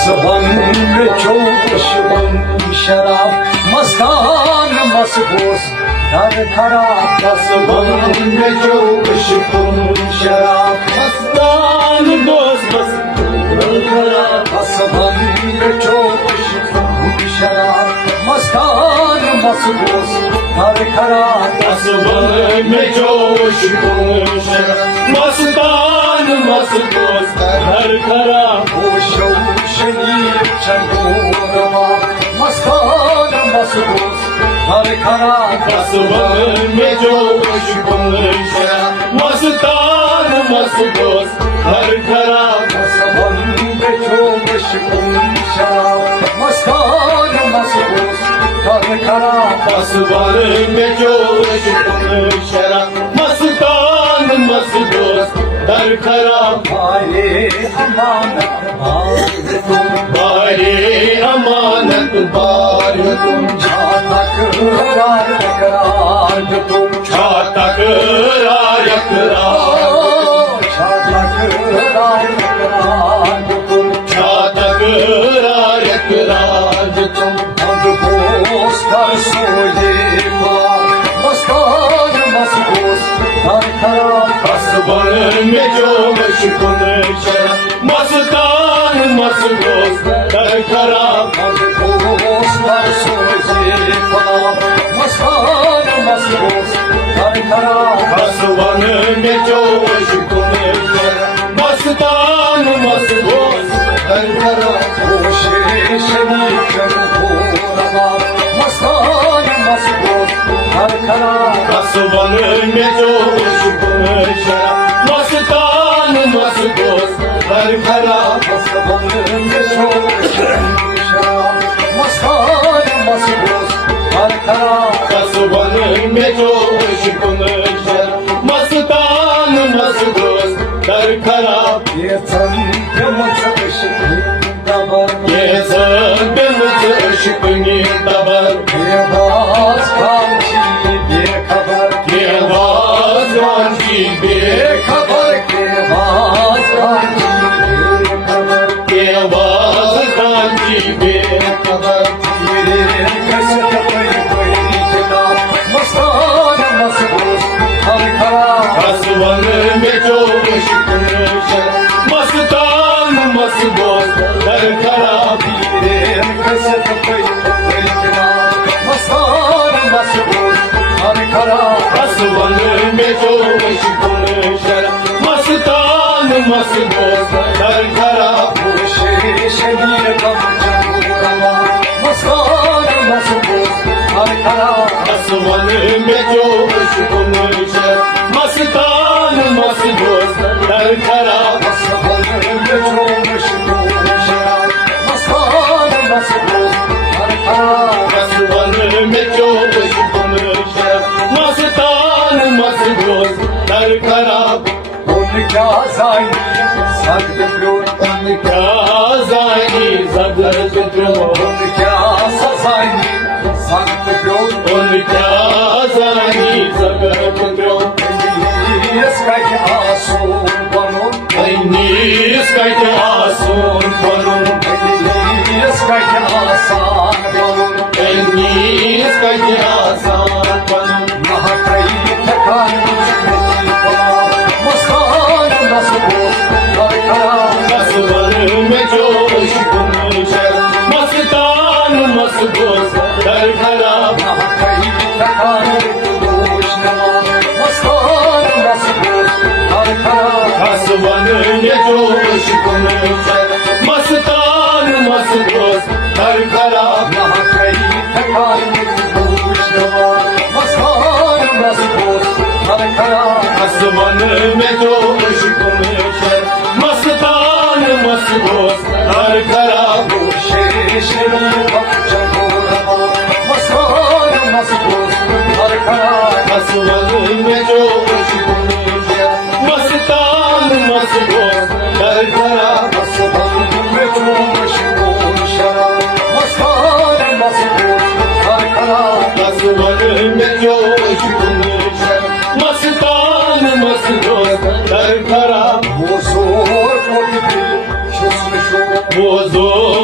मस्तान शराब मस्तान मसबूस दर खराब शराब मस्तान दोस्त बस दर खराब शराब मस्तान मसबूस दर खराब मस्तान मसबूस दर खराब मस्तान मसबूस दर खराब में जोश मस्तान मसबूस दर खराब मस्तान मसबूस दर खराब में जोश मस्तान मसबूस दर खराब बारे अमानत बार तुम छातक राज तुम मस्तान मसबूस दर खराब में जोश मस्तान मसबूस दर खराब मस्तान मसबूस दर खराब में जोश मस्तान मसबूस दर खराब मस्तान मसबूस दर खराब में जोश मस्तान मसबूस दर खराब मस्तान मसबूस दर खराब में जोश मस्तान मसबूस दर खराब ये संग मुझे ये सब मुझे शिकनी तबर ये बात खांची बेखबर ये आवाज वांची बेखबर के बात खांची बेखबर ये आवाज वांची बेखबर मेरे कसक कोई किताब मस्तान मसबूस दर खराब में जोश मस्तान मसबूस दर खराब कसक कोई किताब मस्तान मसबूस दर खराब में जोश मस्तान मसबूस दर खराब मस्तान मसबूस दर खराब में जोश मस्तान मसबूस दर खराब मस्तान मसबूस दर खराब में जोश मस्तान मसबूस दर खराब उनका जानी सख्त ब्रोन क्या जानी सदर चुद्रो उनका सजानी सख्त ब्रोन क्या जानी सदर चुद्रो इसका आसून बनो इसका आसून बनो इसका आसान बनो इसका आसान बनो महाकई थकान मस्तान मसबूस दर खराब में जोश मस्तान मसबूस दर खराब महाकई थकान दोष नवा मस्तान मसबूस दर खराब में जोश मस्तान मसबूस दर खराब महाकई थकान दोष नवा मस्तान मसबूस दर खराब में जोश मस्तान मसबूस दर खराब मस्तान मसबूस दर खराब में जोश मस्तान मसबूस दर खराब मस्तान मसबूस दर खराब में जोश मस्तान मसबूस दर खराब वो जोर को भी दिल जिस्म शो वो जोर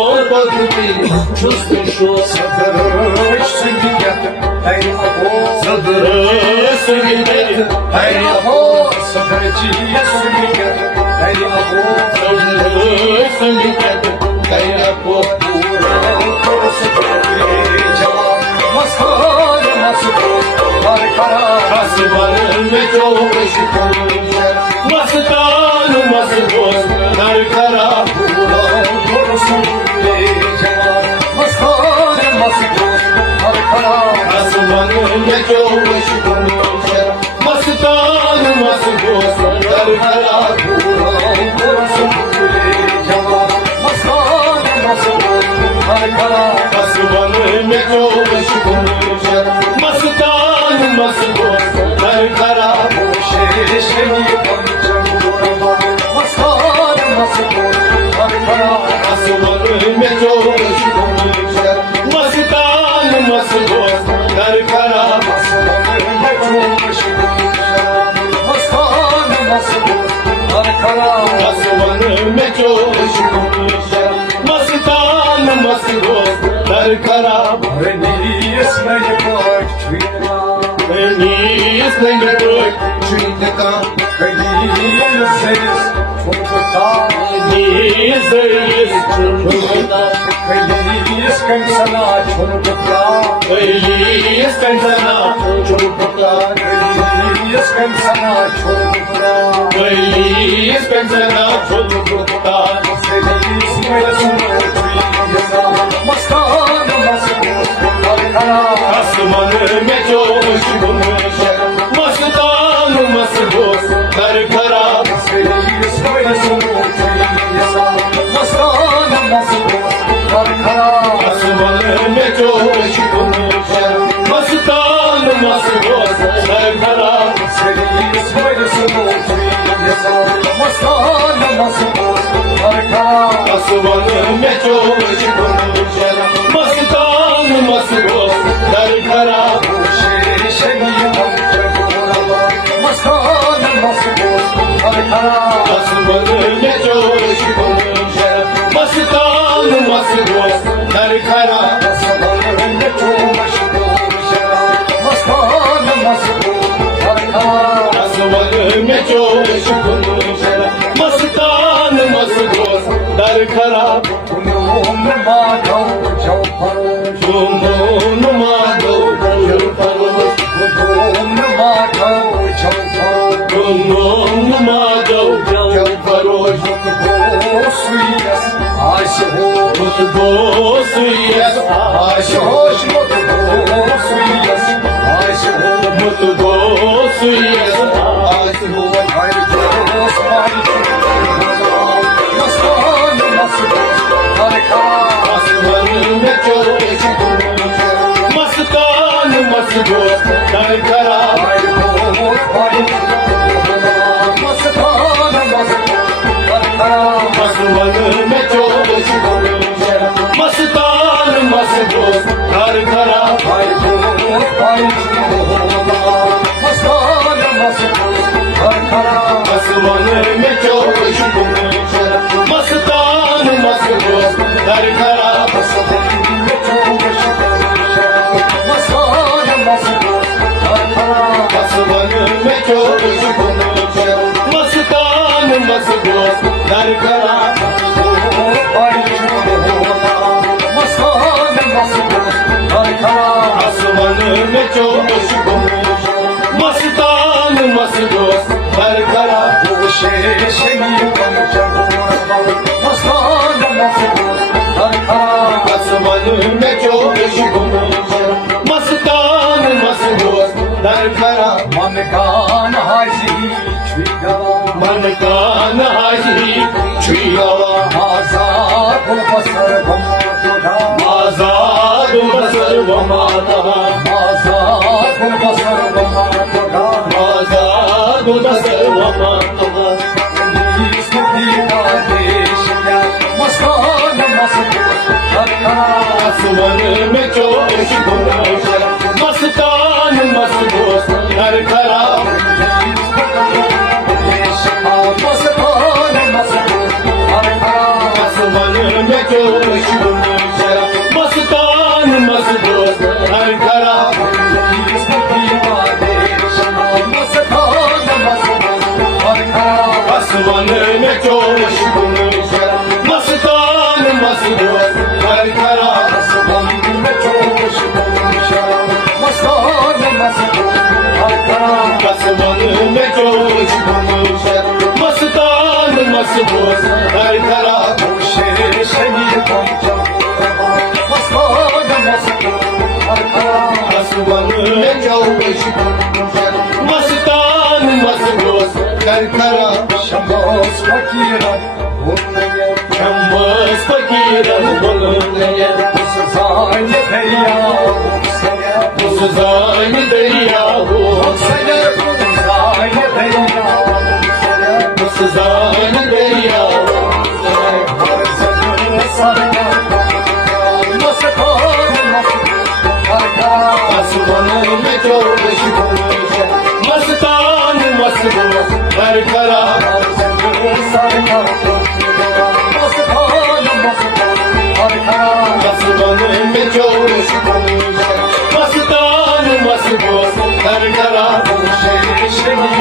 Sadırış süngüget Ey abo Sadırış süngüget Ey abo Sadırıcıya süngüget Ey abo Sadırış süngüget Ey abo Uğrağı korusu köprü cevap Maskar masukuz Harikara Kasımanın ve çok ışık olunca Masıtanın masıboz Narkara Uğrağı korusu köprü cevap Maskar masukuz Harikara Kasımanın ve çok ışık olunca Masıtanın masıboz Narkara Uğrağı korusu köprü cevap Maskar masukuz Harikara Kasımanın ve çok ışık olunca Masıtanın masıboz Narkara Kasımanın ve çok ışık olunca Masıtanın masıboz Narkara Kasımanın ve çok ışık olunca Masıtanın masıboz Narkara Beni İsmail'e Çiğdeka Nizeriz çocukta Öyleyiz ben sana çocukta Öyleyiz ben sana çocukta Kasımanın ve çok ışık olunca Masıtanın masıboz Narkara Kasımanın ve çok ışık olunca Masıtanın masıboz Narkara Kasımanın ve çok ışık olunca Masıtanın masıboz Narkara Kasımanın ve çok ışık olunca Masıtanın masıboz Narkara Kasımanın ve çok ışık olunca Masıtanın masıboz Narkara Kumunuma do Jauparoş Kumunuma do Jauparoş Mutbosuyas aşhoş Mutbosuyas aşhoş Mutbosuyas aşhoş Kasımanın ve çok ışık olunca Masıtanın masıboz Narkara Kasımanın ve çok ışık olunca Masıtanın masıboz Narkara Kasımanın ve çok ışık olunca Masıtanın masıboz Narkara Kasımanın ve çok ışık olunca Masıtanın masıboz Narkara Kasımanın ve çok ışık olunca Masıtanın masıboz Narkara Kasımanın ve çok ışık olunca Masıtanın masıboz Narkara Mankan hazi çuygala Mankan haji Çuygala Azad olmasar vamatoda Azad olmasar vamada Azad olmasar vamatoda Azad olmasar vamada İsmi kardeşler Maskana masıdır Kasımanın ve çok ışık olunca Masıtanın masıboz Narkara Kasımanın ve çok ışık olunca में जोश गुनशर मस्तान मस्त कर करा आसमान में जोश गुलशन मस्तान मस्त हर करा आसमान में जोश गुनशर मस्तान मस्त कर करा शेर शरीर पंचम मस्तान मस्त हर करा आसमान में जोश गुनशर मस्तान मस्त कर करा शमस फकीरा उन्नय शम्बस फकीरन बुलंदया सजान दरिया सुजान दरिया हो सजर सजान दरिया सुजान दरिया हर सजन सरगा मस्तान मस्त हर करा आसमान में जोश गुनशर मस्तान मस्त कर करा हर सजन सरगा मस्तान मस्त हर करा आसमान में जोश गुनशर मस्तान मस्त कर करा शेर शरीर